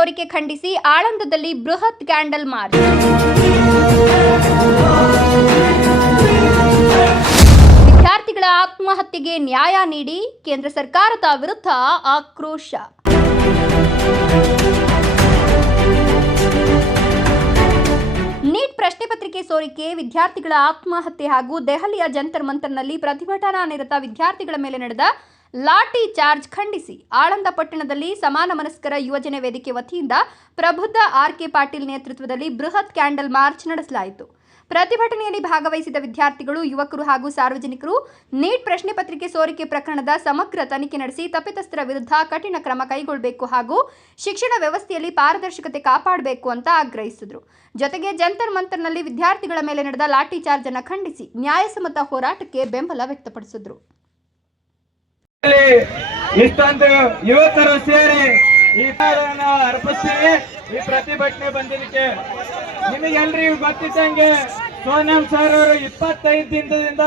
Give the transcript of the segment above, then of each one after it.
ಸೋರಿಕೆ ಖಂಡಿಸಿ ಆಳಂದದಲ್ಲಿ ಬೃಹತ್ ಕ್ಯಾಂಡಲ್ ಮಾರ್ಚ್. ವಿದ್ಯಾರ್ಥಿಗಳ ಆತ್ಮಹತ್ಯೆಗೆ ನ್ಯಾಯ ನೀಡಿ ಕೇಂದ್ರ ಸರ್ಕಾರದ ವಿರುದ್ಧ ಆಕ್ರೋಶ. ನೀಟ್ ಪ್ರಶ್ನೆ ಪತ್ರಿಕೆ ಸೋರಿಕೆ, ವಿದ್ಯಾರ್ಥಿಗಳ ಆತ್ಮಹತ್ಯೆ ಹಾಗೂ ದೆಹಲಿಯ ಜಂತರ್ ಮಂತರ್ನಲ್ಲಿ ಪ್ರತಿಭಟನಾ ನಿರತ ವಿದ್ಯಾರ್ಥಿಗಳ ಮೇಲೆ ನಡೆದ ಲಾಠಿ ಚಾರ್ಜ್ ಖಂಡಿಸಿ ಆಳಂದ ಪಟ್ಟಣದಲ್ಲಿ ಸಮಾನ ಮನಸ್ಕರ ಯುವಜನ ವೇದಿಕೆ ವತಿಯಿಂದ ಪ್ರಬುದ್ಧ ಆರ್.ಕೆ. ಪಾಟೀಲ್ ನೇತೃತ್ವದಲ್ಲಿ ಬೃಹತ್ ಕ್ಯಾಂಡಲ್ ಮಾರ್ಚ್ ನಡೆಸಲಾಯಿತು. ಪ್ರತಿಭಟನೆಯಲ್ಲಿ ಭಾಗವಹಿಸಿದ ವಿದ್ಯಾರ್ಥಿಗಳು, ಯುವಕರು ಹಾಗೂ ಸಾರ್ವಜನಿಕರು ನೀಟ್ ಪ್ರಶ್ನೆ ಪತ್ರಿಕೆ ಸೋರಿಕೆ ಪ್ರಕರಣದ ಸಮಗ್ರ ತನಿಖೆ ನಡೆಸಿ ತಪ್ಪಿತಸ್ಥರ ವಿರುದ್ಧ ಕಠಿಣ ಕ್ರಮ ಕೈಗೊಳ್ಳಬೇಕು ಹಾಗೂ ಶಿಕ್ಷಣ ವ್ಯವಸ್ಥೆಯಲ್ಲಿ ಪಾರದರ್ಶಕತೆ ಕಾಪಾಡಬೇಕು ಅಂತ ಆಗ್ರಹಿಸಿದರು. ಜೊತೆಗೆ ಜಂತರ್ ಮಂತರ್ನಲ್ಲಿ ವಿದ್ಯಾರ್ಥಿಗಳ ಮೇಲೆ ನಡೆದ ಲಾಠಿ ಚಾರ್ಜ್ ಅನ್ನು ಖಂಡಿಸಿ ನ್ಯಾಯಸಮ್ಮತ ಹೋರಾಟಕ್ಕೆ ಬೆಂಬಲ ವ್ಯಕ್ತಪಡಿಸಿದರು. ಇಷ್ಟೊಂದು ಯುವಕರು ಸೇರಿ ಈ ಅರ್ಪಿಸ್ತೀವಿ. ಈ ಪ್ರತಿಭಟನೆ ಬಂದಿದ್ದಕ್ಕೆ ನಿಮಗೆಲ್ರಿಗೂ ಗೊತ್ತಿದ್ದಂಗೆ ಸೋನಂ ಸರ್ ಅವರು 25 ದಿನದಿಂದ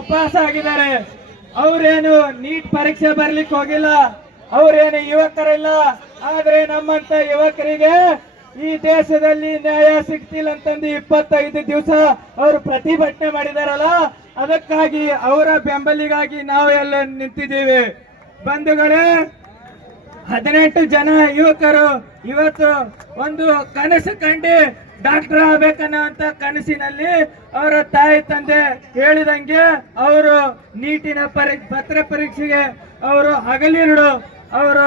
ಉಪವಾಸ ಆಗಿದ್ದಾರೆ. ಅವ್ರೇನು ನೀಟ್ ಪರೀಕ್ಷೆ ಬರ್ಲಿಕ್ಕೆ ಹೋಗಿಲ್ಲ, ಅವ್ರೇನು ಯುವಕರಿಲ್ಲ. ಆದ್ರೆ ನಮ್ಮಂತ ಯುವಕರಿಗೆ ಈ ದೇಶದಲ್ಲಿ ನ್ಯಾಯ ಸಿಗ್ತಿಲ್ಲ ಅಂತಂದು 25 ದಿವಸ ಅವರು ಪ್ರತಿಭಟನೆ ಮಾಡಿದಾರಲ್ಲ, ಅದಕ್ಕಾಗಿ ಅವರ ಬೆಂಬಲಿಗಾಗಿ ನಾವು ಎಲ್ಲ ನಿಂತಿದ್ದೀವಿ. ಬಂಧುಗಳೇ, 18 ಜನ ಯುವಕರು ಇವತ್ತು ಒಂದು ಕನಸು ಕಂಡು ಡಾಕ್ಟರ್ ಆಗ್ಬೇಕನ್ನೋಂತ ಕನಸಿನಲ್ಲಿ ಅವರ ತಾಯಿ ತಂದೆ ಹೇಳಿದಂಗೆ ಅವರು ನೀಟಿನ ಪತ್ರ ಪರೀಕ್ಷೆಗೆ ಅವರು ಹಗಲಿರುಳು ಅವರು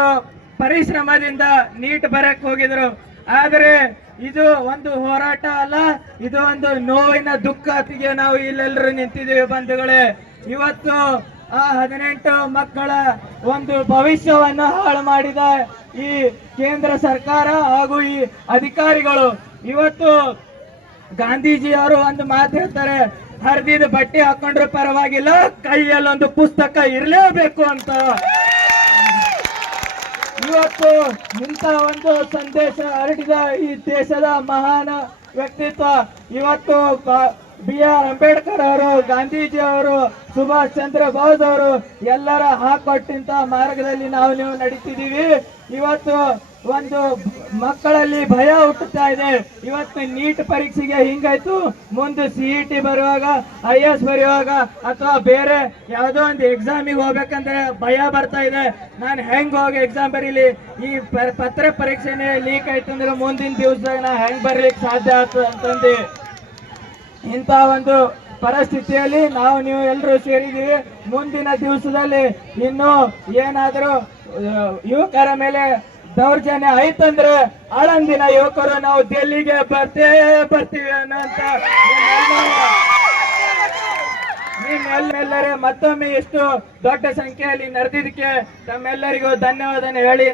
ಪರಿಶ್ರಮದಿಂದ ನೀಟ್ ಬರಕ್ ಹೋಗಿದ್ರು. ಆದರೆ ಇದು ಒಂದು ಹೋರಾಟ ಅಲ್ಲ, ಇದು ಒಂದು ನೋವಿನ ದುಃಖತಿಗೆ ನಾವು ಇಲ್ಲೆಲ್ಲರೂ ನಿಂತಿದ್ದೀವಿ. ಬಂಧುಗಳೇ, ಇವತ್ತು ಆ 18 ಮಕ್ಕಳ ಒಂದು ಭವಿಷ್ಯವನ್ನು ಹಾಳು ಮಾಡಿದ ಈ ಕೇಂದ್ರ ಸರ್ಕಾರ ಹಾಗೂ ಈ ಅಧಿಕಾರಿಗಳು ಇವತ್ತು ಗಾಂಧೀಜಿ ಅವರು ಒಂದು ಮಾತು ಹೇಳ್ತಾರೆ, ಹರಿದಿದ ಬಟ್ಟೆ ಹಾಕೊಂಡ್ರೆ ಪರವಾಗಿಲ್ಲ, ಕೈಯಲ್ಲಿ ಒಂದು ಪುಸ್ತಕ ಇರಲೇಬೇಕು ಅಂತ. ಇವತ್ತು ಇಂಥ ಒಂದು ಸಂದೇಶ ಹರಡಿದ ಈ ದೇಶದ ಮಹಾನ್ ವ್ಯಕ್ತಿತ್ವ ಇವತ್ತು ಬಿ.ಆರ್. ಅಂಬೇಡ್ಕರ್ ಅವರು, ಗಾಂಧೀಜಿ ಅವರು, ಸುಭಾಷ್ ಚಂದ್ರ ಬೋಸ್ ಅವರು ಎಲ್ಲರ ಹಾಕೊಟ್ಟಂತ ಮಾರ್ಗದಲ್ಲಿ ನೀವು ನಡೀತಿದ್ದೀವಿ. ಇವತ್ತು ಒಂದು ಮಕ್ಕಳಲ್ಲಿ ಭಯ ಹುಟ್ಟುತ್ತಾ ಇದೆ. ಇವತ್ತು ನೀಟ್ ಪರೀಕ್ಷೆಗೆ ಹಿಂಗಾಯ್ತು, ಮುಂದೆ CET ಬರುವಾಗ, IAS ಬರೆಯುವಾಗ ಅಥವಾ ಬೇರೆ ಯಾವುದೋ ಒಂದು ಎಕ್ಸಾಮಿಗೆ ಹೋಗ್ಬೇಕಂದ್ರೆ ಭಯ ಬರ್ತಾ ಇದೆ. ನಾನು ಹೆಂಗ್ ಹೋಗಿ ಎಕ್ಸಾಮ್ ಬರೀಲಿ, ಈ ಪತ್ರ ಪರೀಕ್ಷೆನೇ ಲೀಕ್ ಆಯ್ತಂದ್ರೆ ಮುಂದಿನ ದಿವಸದಾಗ ನಾ ಹೆಂಗ್ ಬರ್ಲಿಕ್ಕೆ ಸಾಧ್ಯ ಆಗ್ತದೆ ಅಂತಂದು ಇಂಥ ಒಂದು ಪರಿಸ್ಥಿತಿಯಲ್ಲಿ ನೀವು ಎಲ್ಲರೂ ಸೇರಿದ್ದೀವಿ. ಮುಂದಿನ ದಿವಸದಲ್ಲಿ ಇನ್ನು ಏನಾದರೂ ಯುವಕರ ಮೇಲೆ ದೌರ್ಜನ್ಯ ಆಯ್ತಂದ್ರೆ ಆಳಂದಿನ ಯುವಕರು ನಾವು ಡೆಲ್ಲಿಗೆ ಬರ್ತೀವಿ ಅನ್ನೋಂತ ನಿಮ್ಮೆಲ್ಲರೇ ಮತ್ತೊಮ್ಮೆ ಎಷ್ಟು ದೊಡ್ಡ ಸಂಖ್ಯೆಯಲ್ಲಿ ನಡೆದಿದ್ದಕ್ಕೆ ತಮ್ಮೆಲ್ಲರಿಗೂ ಧನ್ಯವಾದ ಹೇಳಿ